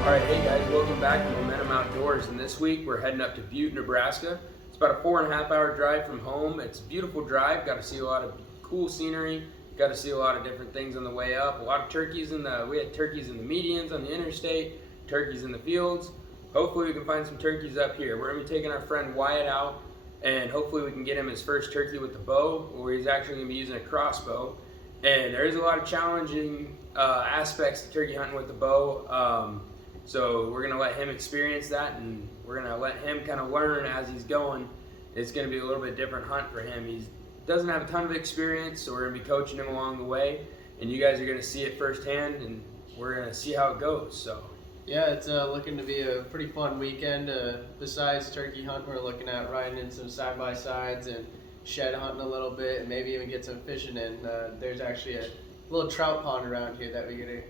Alright, hey guys, welcome back to Momentum Outdoors, and this week we're heading up to Butte, Nebraska. It's about a 4.5 hour drive from home. It's a beautiful drive, got to see a lot of cool scenery, got to see a lot of different things on the way up. A lot of turkeys we had turkeys in the medians on the interstate, turkeys in the fields. Hopefully we can find some turkeys up here. We're going to be taking our friend Wyatt out, and hopefully we can get him his first turkey with the bow, where he's actually going to be using a crossbow. And there is a lot of challenging aspects to turkey hunting with the bow. So we're going to let him experience that, and we're going to let him kind of learn as he's going. It's going to be a little bit different hunt for him. He doesn't have a ton of experience, so we're going to be coaching him along the way. And you guys are going to see it firsthand, and we're going to see how it goes. So yeah, it's looking to be a pretty fun weekend. Besides turkey hunting, we're looking at riding in some side-by-sides and shed hunting a little bit, and maybe even get some fishing in. There's actually a little trout pond around here that we get to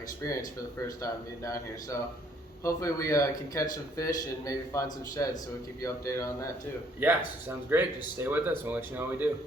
experience for the first time being down here. So hopefully we can catch some fish and maybe find some sheds, so we'll keep you updated on that too. yeah, so sounds great. Just stay with us, and we'll let you know what we do.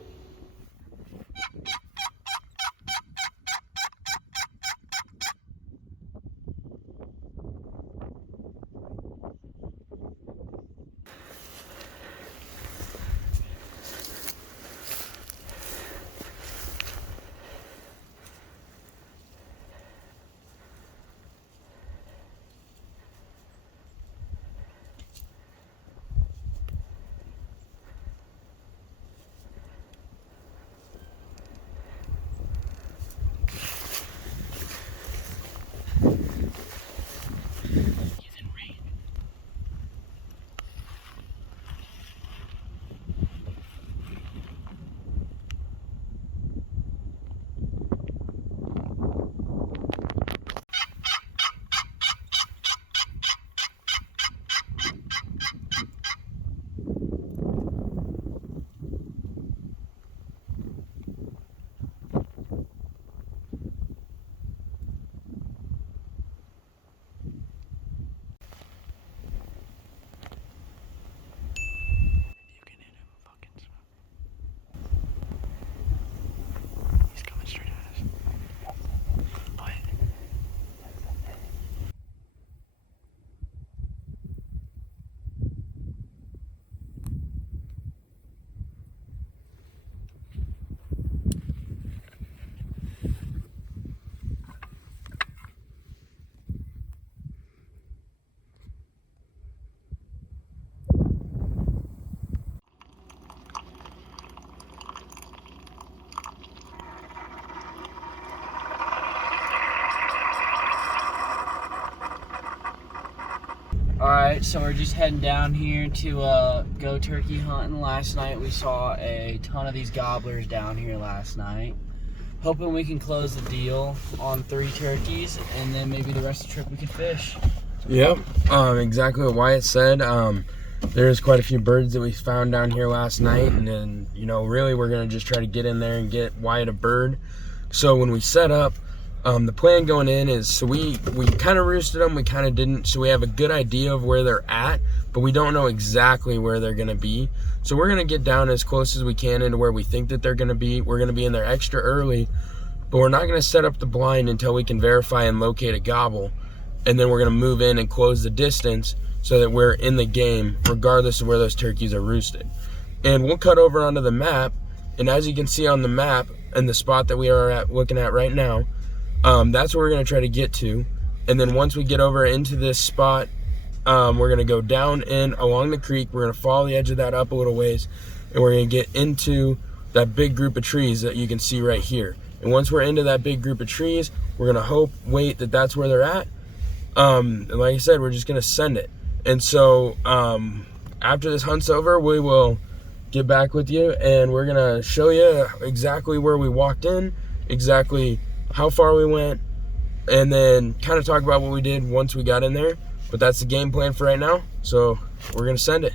Alright, so we're just heading down here to go turkey hunting. Last night we saw a ton of these gobblers down here last night. Hoping we can close the deal on 3 turkeys, and then maybe the rest of the trip we can fish. Yep, exactly what Wyatt said. There's quite a few birds that we found down here last night, and then, really we're going to just try to get in there and get Wyatt a bird. So when we set up, the plan going in is, so we kind of roosted them, we kind of didn't, so we have a good idea of where they're at, but we don't know exactly where they're going to be. So we're going to get down as close as we can into where we think that they're going to be. We're going to be in there extra early, but we're not going to set up the blind until we can verify and locate a gobble, and then we're going to move in and close the distance so that we're in the game regardless of where those turkeys are roosted. And we'll cut over onto the map, and as you can see on the map, and the spot that we are looking at right now, that's where we're going to try to get to. And then once we get over into this spot, we're going to go down in along the creek. We're going to follow the edge of that up a little ways, and we're going to get into that big group of trees that you can see right here. And once we're into that big group of trees, we're going to wait that that's where they're at. And like I said, we're just going to send it. And so after this hunt's over, we will get back with you, and we're going to show you exactly where we walked in, exactly how far we went, and then kind of talk about what we did once we got in there. But that's the game plan for right now, so we're going to send it.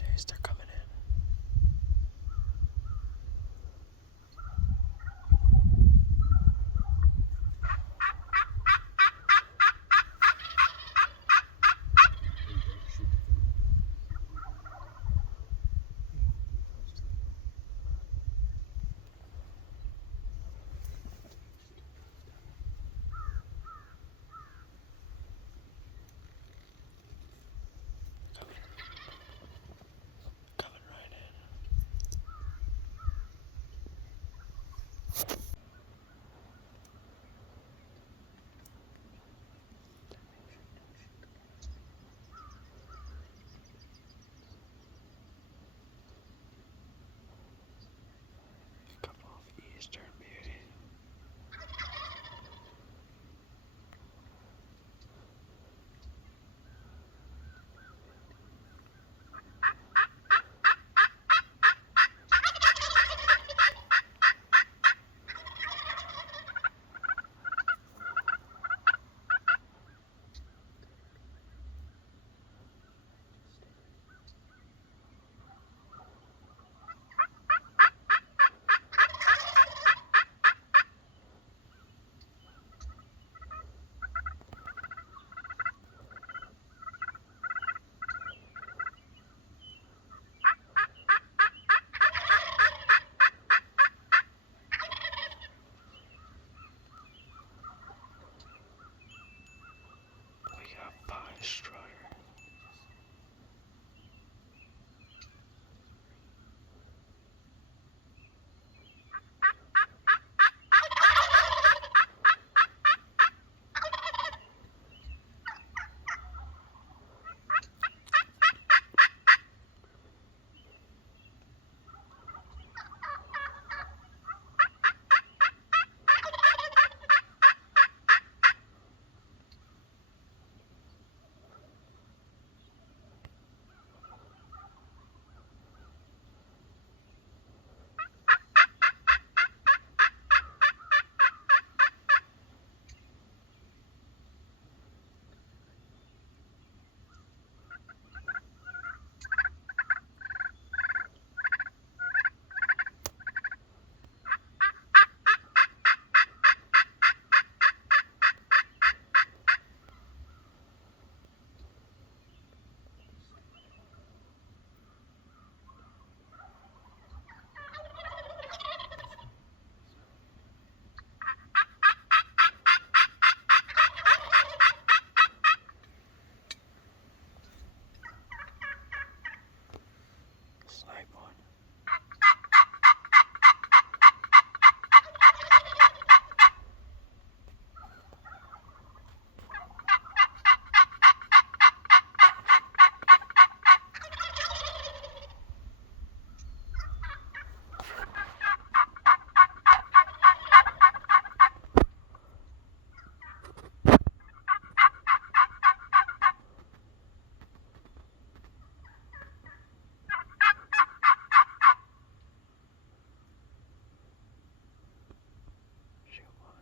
Chase, they're coming in. Coming right in. A couple of eastern beauty. We got Pie Strutter. Snipe one. Shoot one.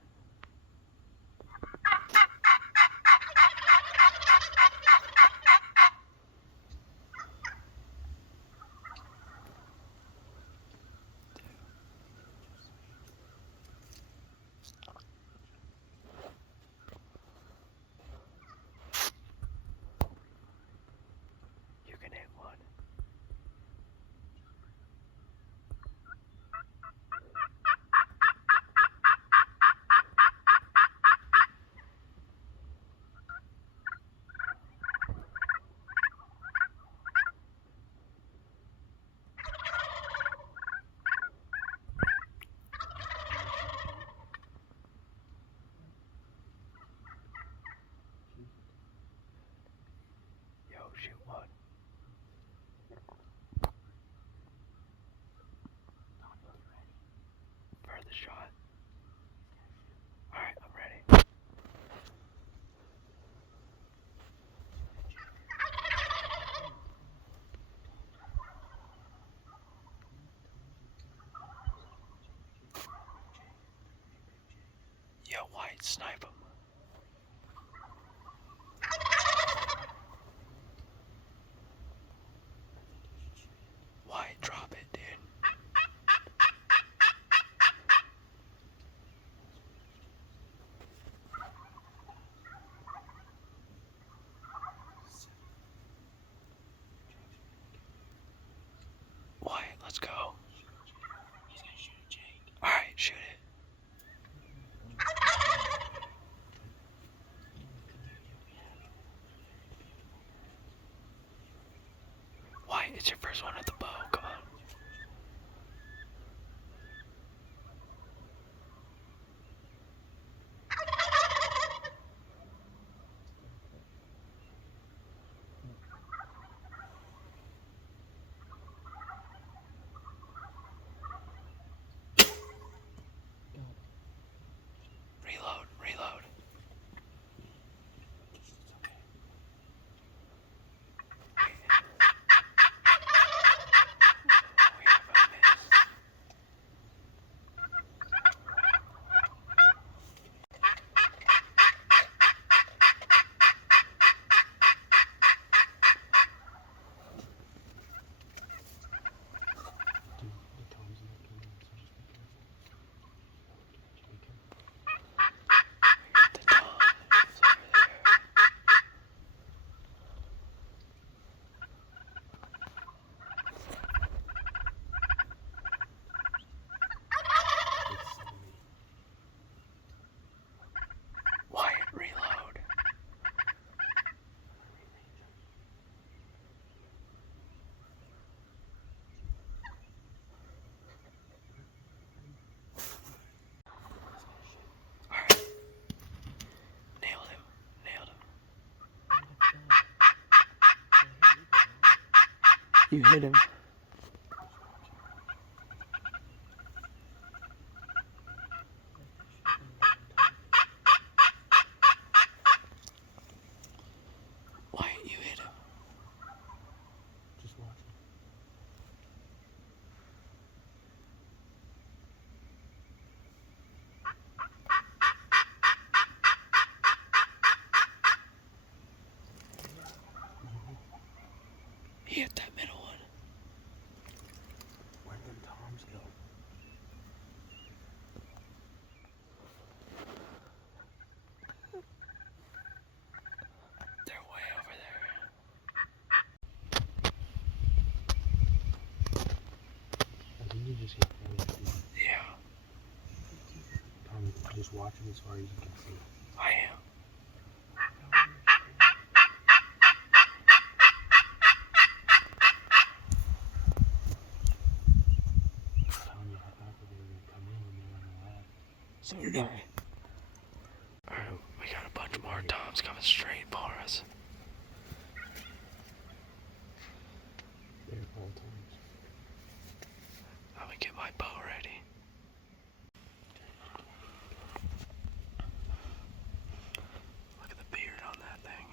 You can hit one. Yo, shoot one. For the shot. Alright, I'm ready. Yo, White, snipe him. Wyatt, let's go. He's gonna shoot at Jake. Alright, shoot it. Wyatt, it's your first one at the bow. Come on. Reload. Wyatt, reload. Alright. Nailed him. You hit him. Wyatt, you hit him. Just watch him. He hit that middle one. Where'd them toms go? They're way over there. I think you just hit that. Yeah, Tommy, just watch him as far as you can see. I am. Tommy, I thought that they were going to come in when they were on the left. So did I. Alright, we got a bunch more toms coming straight for us. They're all times. I'm gonna get my bow ready. Look at the beard on that thing.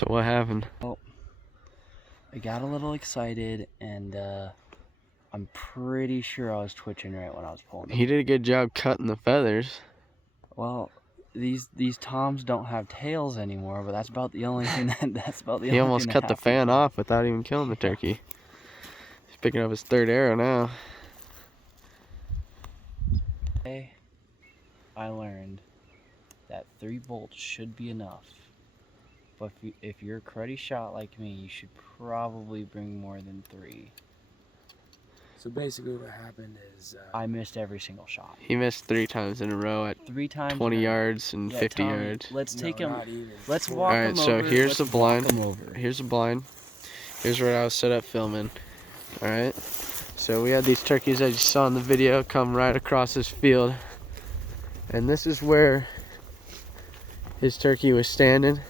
So what happened? I got a little excited, and I'm pretty sure I was twitching right when I was pulling them. He did a good job cutting the feathers. Well, these toms don't have tails anymore, but that's about the only thing He almost cut the fan off without even killing the turkey. He's picking up his third arrow now. Today, I learned that 3 bolts should be enough. But if you're a cruddy shot like me, you should probably bring more than 3. So basically what happened is... I missed every single shot. He missed 3 times in a row at 3 times 20 in a row. yards and 50 Tommy, yards. Let's No, take him. not even. Let's walk Alright, him so over. here's the Let's walk blind. him over. Here's the blind. Here's where I was set up filming. Alright. So we had these turkeys that you saw in the video come right across this field. And this is where his turkey was standing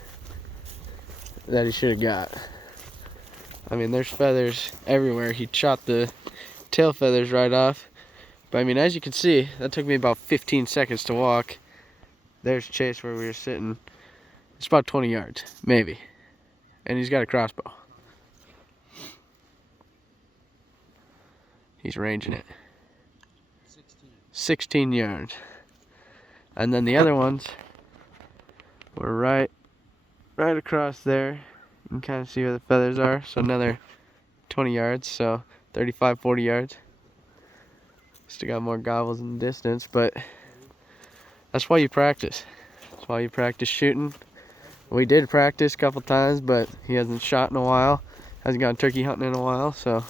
that he should have got. I mean, there's feathers everywhere. He chopped the tail feathers right off. But I mean, as you can see, that took me about 15 seconds to walk. There's Chase where we were sitting. It's about 20 yards, maybe. And he's got a crossbow. He's ranging it. 16 yards. And then the other ones were right across there. You can kind of see where the feathers are. So another 20 yards, so 35, 40 yards. Still got more gobbles in the distance, but that's why you practice. That's why you practice shooting. We did practice a couple times, but he hasn't shot in a while. Hasn't gone turkey hunting in a while, so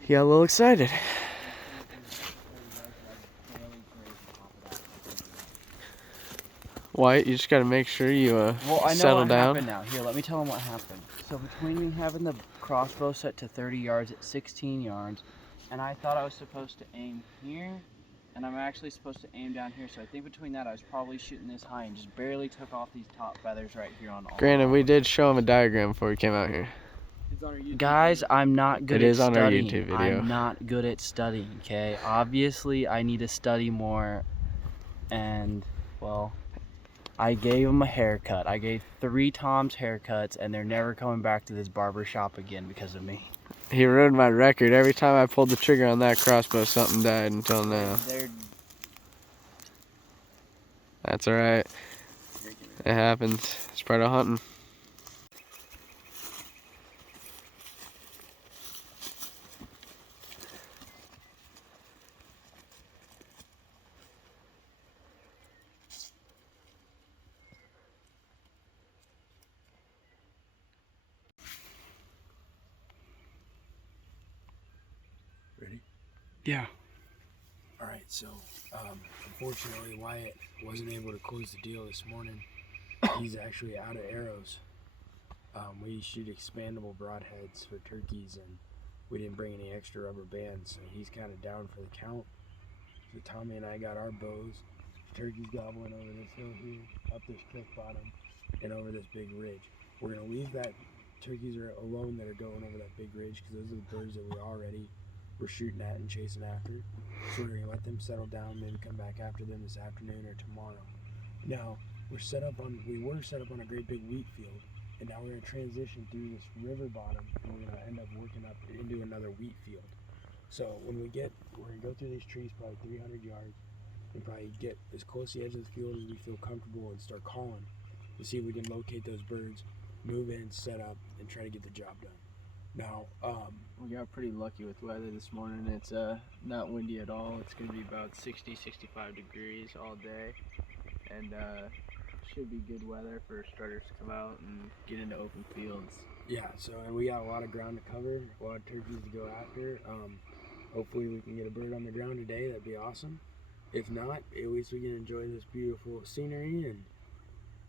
he got a little excited. Wyatt, you just got to make sure you Well, I know settle what down. happened now. Here, let me tell him what happened. So between me having the crossbow set to 30 yards at 16 yards, and I thought I was supposed to aim here, and I'm actually supposed to aim down here. So I think between that, I was probably shooting this high and just barely took off these top feathers right here on all. Granted, we did show him a diagram before we came out here. Guys, I'm not good at studying. It is on our YouTube video. I'm not good at studying, okay? Obviously, I need to study more, and, well, I gave him a haircut. I gave 3 Toms haircuts, and they're never coming back to this barber shop again because of me. He ruined my record. Every time I pulled the trigger on that crossbow, something died until now. That's alright. It happens. It's part of hunting. Ready? Yeah. Alright, so unfortunately Wyatt wasn't able to close the deal this morning. He's actually out of arrows. We shoot expandable broadheads for turkeys, and we didn't bring any extra rubber bands, so he's kind of down for the count. So Tommy and I got our bows. Turkey's gobbling over this hill here, up this cliff bottom, and over this big ridge. We're going to leave that turkeys are alone that are going over that big ridge, because those are the birds that we already were shooting at and chasing after. So we're going to let them settle down, maybe come back after them this afternoon or tomorrow. Now, we were set up on a great big wheat field, and now we're going to transition through this river bottom, and we're going to end up working up into another wheat field. So when we're going to go through these trees probably 300 yards, and probably get as close to the edge of the field as we feel comfortable, and start calling to see if we can locate those birds, move in, set up, and try to get the job done. Now, We got pretty lucky with weather this morning. It's not windy at all. It's going to be about 60, 65 degrees all day. And should be good weather for starters to come out and get into open fields. yeah, so and we got a lot of ground to cover, a lot of turkeys to go after. Hopefully we can get a bird on the ground today. That'd be awesome. If not, at least we can enjoy this beautiful scenery, and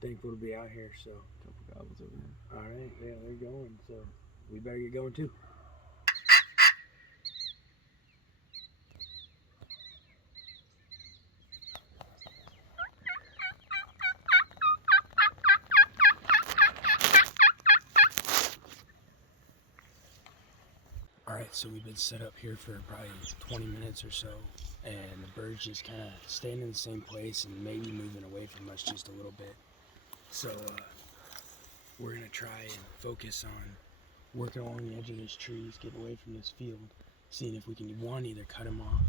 thankful to be out here. So, Couple gobbles over there. all right, yeah, they're going. So we better get going too. Alright, so we've been set up here for probably 20 minutes or so, and the birds just kind of staying in the same place and maybe moving away from us just a little bit. So we're gonna try and focus on working along the edge of these trees, getting away from this field, seeing if we can, one, either cut him off,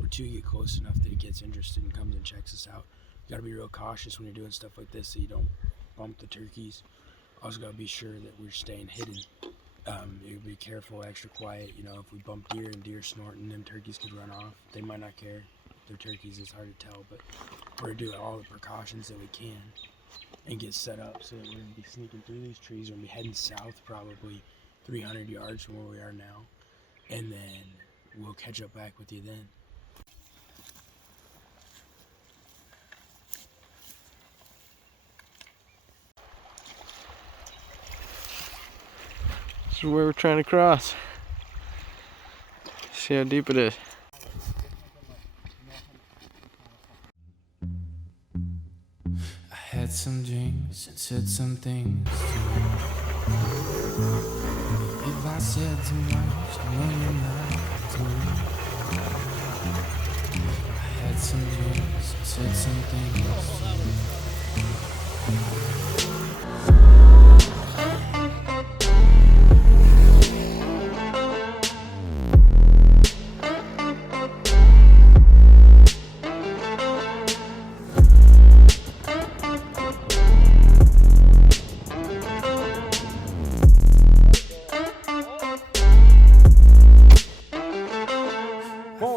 or two, get close enough that he gets interested and comes and checks us out. You gotta be real cautious when you're doing stuff like this so you don't bump the turkeys. Also gotta be sure that we're staying hidden. You be careful, extra quiet. You know, if we bump deer and deer snorting, then turkeys could run off. They might not care. They're turkeys, it's hard to tell, but we're gonna do all the precautions that we can and get set up so that we're gonna be sneaking through these trees. We're gonna be heading south probably 300 yards from where we are now, and then we'll catch up back with you then. This is where we're trying to cross. See how deep it is. I had some dreams and said some things to you. If I said too much, I know you're not to me. I had some dreams and said some things to you.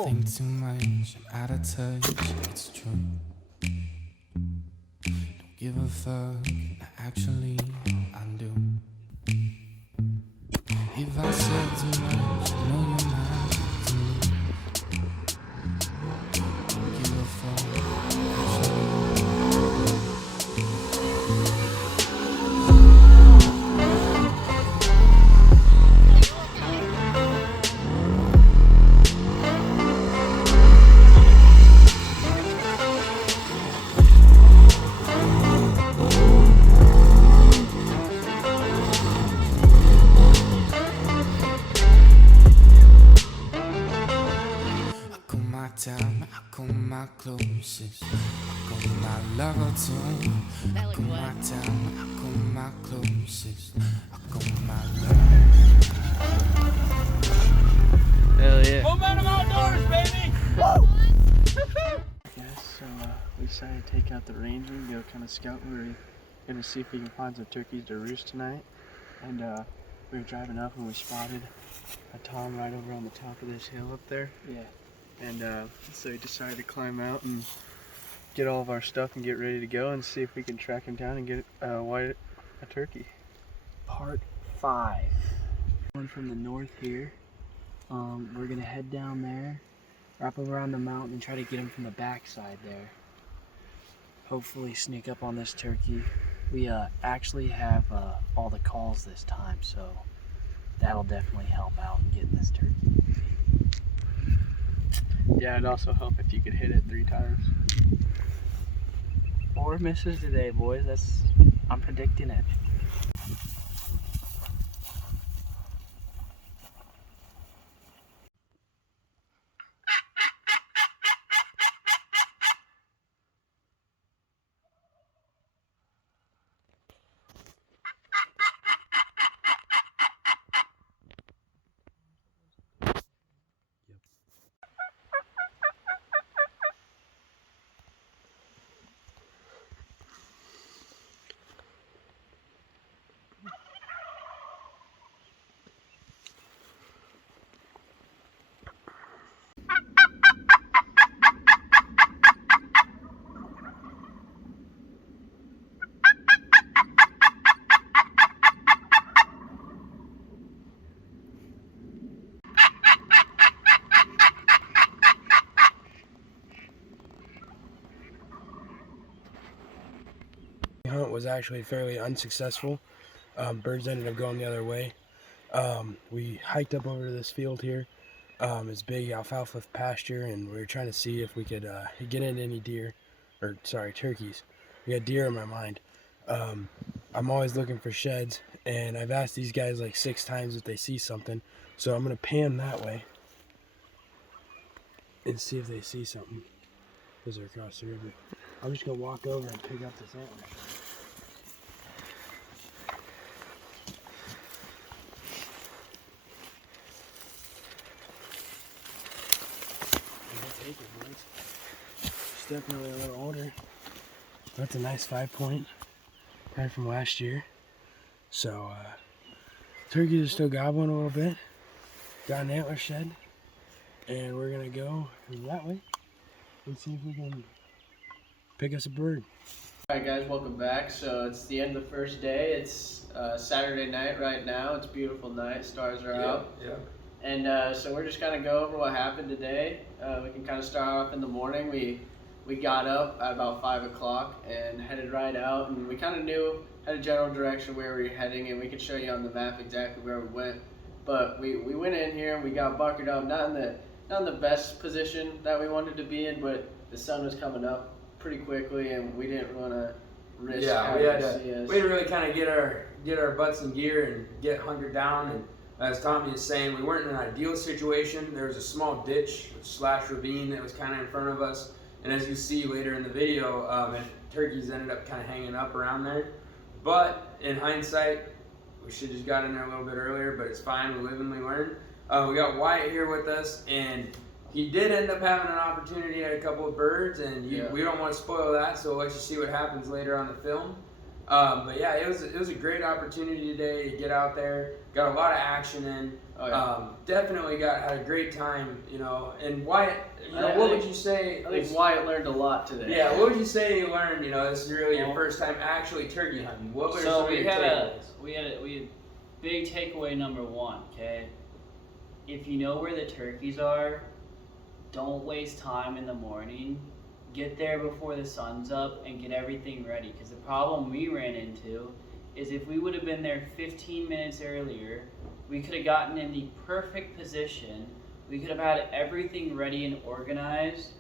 Think too much, I'm out of touch, it's true. Don't give a fuck, actually I do. If I said too much, I know you're not to me. Don't give a fuck, actually time, I call my closest, I call my lover too. I call my time, I call my closest, I call my lover. Hell yeah. Momentum outdoors, baby! Yes, so we decided to take out the ranger and go kind of scout. We're gonna see if we can find some turkeys to roost tonight. And we were driving up and we spotted a tom right over on the top of this hill up there. Yeah. And so we decided to climb out and get all of our stuff and get ready to go and see if we can track him down and get a turkey. Part 5. One from the north here. We're gonna head down there, wrap around the mountain and try to get him from the backside there. Hopefully sneak up on this turkey. We actually have all the calls this time, so that'll definitely help out in getting this turkey. Yeah, it'd also help if you could hit it 3 times. 4 misses today, boys. I'm predicting it. Hunt was actually fairly unsuccessful. Birds ended up going the other way. We hiked up over to this field here. It's big alfalfa pasture, and we were trying to see if we could get in any turkeys. We had deer in my mind. I'm always looking for sheds, and I've asked these guys like 6 times if they see something, so I'm gonna pan that way and see if they see something because they're across the river. I'm just gonna walk over and pick up this antler. It's definitely a little older. That's a nice 5-point, right from last year. So turkeys are still gobbling a little bit. Got an antler shed, and we're gonna go that way and see if we can pick us a bird. Alright guys, welcome back. So it's the end of the first day. It's Saturday night right now. It's a beautiful night. Stars are out. Yeah. And so we're just kind of go over what happened today. We can kind of start off in the morning. We got up at about 5 o'clock and headed right out. And we kind of had a general direction where we were heading, and we could show you on the map exactly where we went. But we went in here and we got bunkered up, not in the best position that we wanted to be in, but the sun was coming up pretty quickly, and we didn't want to risk having to see us. We had to really kind of get our butts in gear and get hunkered down. And as Tommy is saying, we weren't in an ideal situation. There was a small ditch / ravine that was kind of in front of us, and as you see later in the video, turkeys ended up kind of hanging up around there. But in hindsight, we should have just got in there a little bit earlier, but it's fine. We live and we learn. We got Wyatt here with us, and he did end up having an opportunity at a couple of birds, and we don't want to spoil that, so we'll let you see what happens later on the film. But yeah, it was a great opportunity today to get out there. Got a lot of action in. Definitely had a great time, you know. And Wyatt, what would you say? I think Wyatt learned a lot today. Yeah, what would you say you learned? You know, this is really your first time actually turkey hunting. What were some of your takeaways? We had big takeaway number one. Okay, if you know where the turkeys are, don't waste time in the morning. Get there before the sun's up and get everything ready. Because the problem we ran into is if we would have been there 15 minutes earlier, we could have gotten in the perfect position. We could have had everything ready and organized.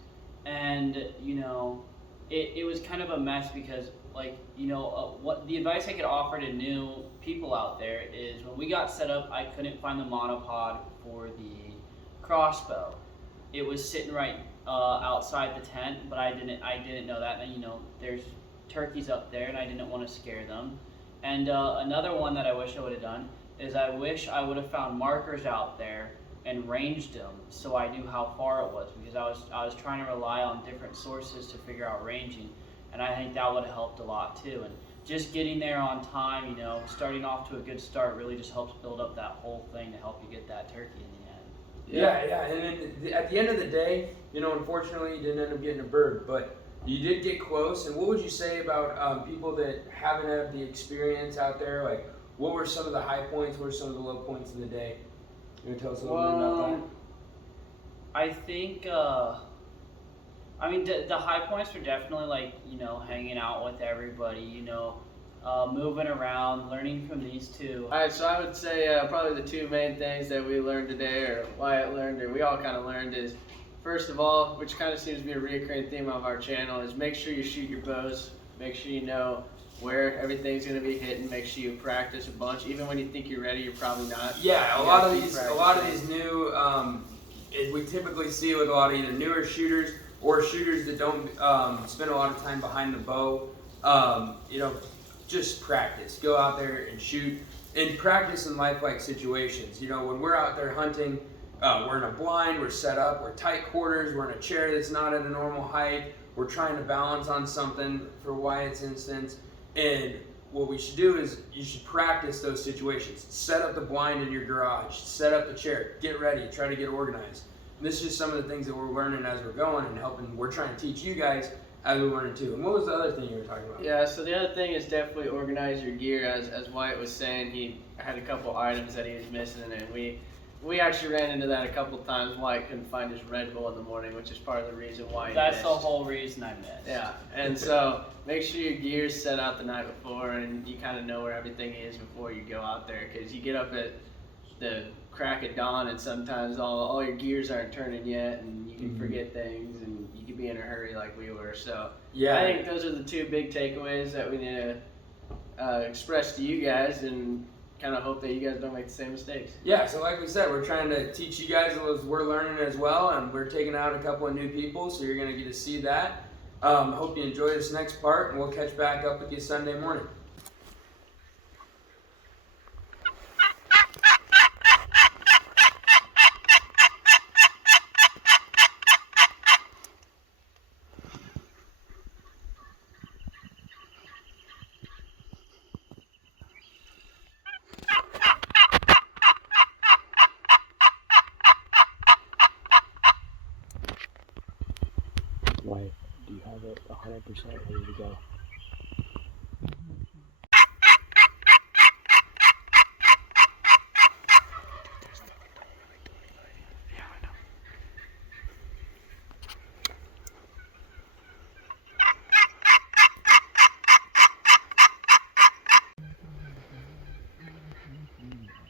And, you know, it was kind of a mess because, like, you know, what the advice I could offer to new people out there is when we got set up, I couldn't find the monopod for the Crossbow. It was sitting right outside the tent, but I didn't know that. And you know, there's turkeys up there, and I didn't want to scare them. And another one that I wish I would have done is I wish I would have found markers out there and ranged them so I knew how far it was, because I was trying to rely on different sources to figure out ranging, and I think that would have helped a lot too. And just getting there on time, you know, starting off to a good start really just helps build up that whole thing to help you get that turkey in the end. Yeah, and then at the end of the day, you know, unfortunately, you didn't end up getting a bird, but you did get close. And what would you say about people that haven't had the experience out there? Like, what were some of the high points? What were some of the low points of the day? You want to tell us a little bit about that? I think, the high points were definitely, like, you know, hanging out with everybody, you know, moving around, learning from these two. Alright, so I would say probably the two main things that we learned today, or Wyatt learned, or we all kind of learned, is first of all, which kind of seems to be a recurring theme of our channel, is make sure you shoot your bows. Make sure you know where everything's going to be hitting. Make sure you practice a bunch. Even when you think you're ready, you're probably not. Yeah, a lot of these new, we typically see with a lot of either newer shooters or shooters that don't spend a lot of time behind the bow. You know, just practice. Go out there and shoot, and practice in lifelike situations. You know, when we're out there hunting, we're in a blind, we're set up, we're tight quarters, we're in a chair that's not at a normal height, we're trying to balance on something, for Wyatt's instance, and what we should do is you should practice those situations. Set up the blind in your garage, set up the chair, get ready, try to get organized. And this is just some of the things that we're learning as we're going and helping. We're trying to teach you guys as we learn too. And what was the other thing you were talking about? Yeah, so the other thing is definitely organize your gear. As Wyatt was saying, he had a couple items that he was missing, and we actually ran into that a couple times. Wyatt couldn't find his Red Bull in the morning, which is part of the reason why he That's missed. the whole reason I missed. Yeah, and so make sure your gear's set out the night before, and you kind of know where everything is before you go out there, because you get up at the crack of dawn, and sometimes all your gears aren't turning yet, and you can forget things, and you can be in a hurry like we were. So yeah, I think those are the two big takeaways that we need to express to you guys, and kind of hope that you guys don't make the same mistakes. Yeah, so like we said, we're trying to teach you guys as we're learning as well, and we're taking out a couple of new people, so you're going to get to see that. Hope you enjoy this next part, and we'll catch back up with you Sunday morning. 100% ready to go.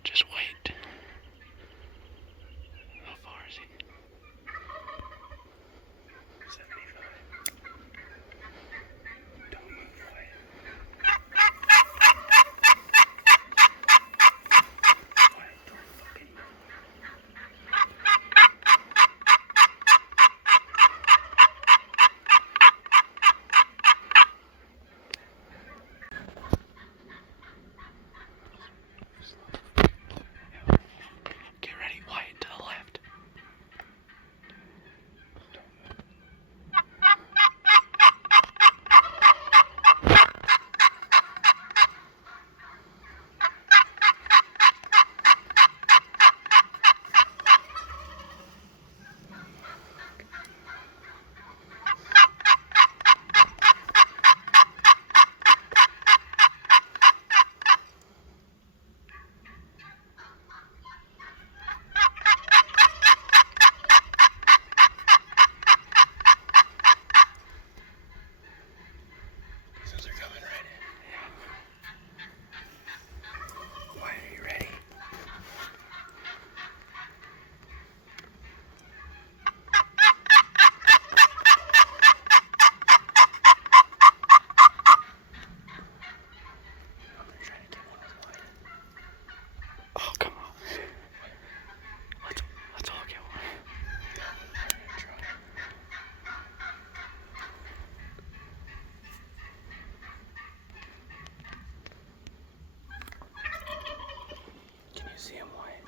Just wait. How far is he? 75. Don't move away. Get ready, Wyatt, to the left. Those are coming right in. Yeah. Wyatt, are you ready? I'm gonna try to get one with Wyatt. Oh, come on. Let's all get one. I'm gonna try. Can you see him, Wyatt?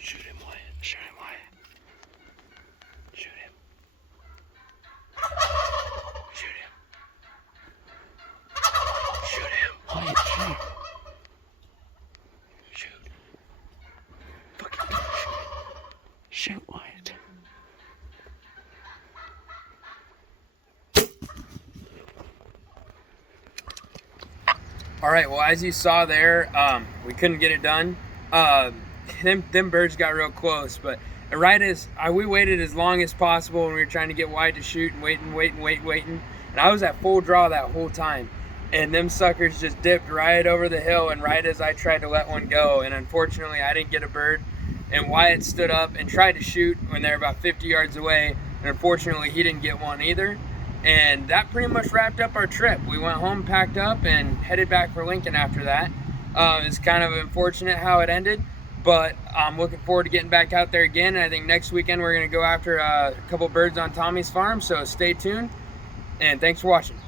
Shoot him, Wyatt. Shoot him, Wyatt. Shoot him. Shoot him. Shoot him. Wyatt, shoot. Shoot. Fucking go, shoot. Shoot, Wyatt. All right, well, as you saw there, we couldn't get it done. Them birds got real close, but right as we waited as long as possible when we were trying to get Wyatt to shoot and waiting, and I was at full draw that whole time, and them suckers just dipped right over the hill, and right as I tried to let one go, and unfortunately I didn't get a bird, and Wyatt stood up and tried to shoot when they were about 50 yards away, and unfortunately he didn't get one either. And that pretty much wrapped up our trip. We went home, packed up, and headed back for Lincoln after that. It's kind of unfortunate how it ended, but I'm looking forward to getting back out there again. And I think next weekend we're going to go after a couple birds on Tommy's farm, so stay tuned, and thanks for watching.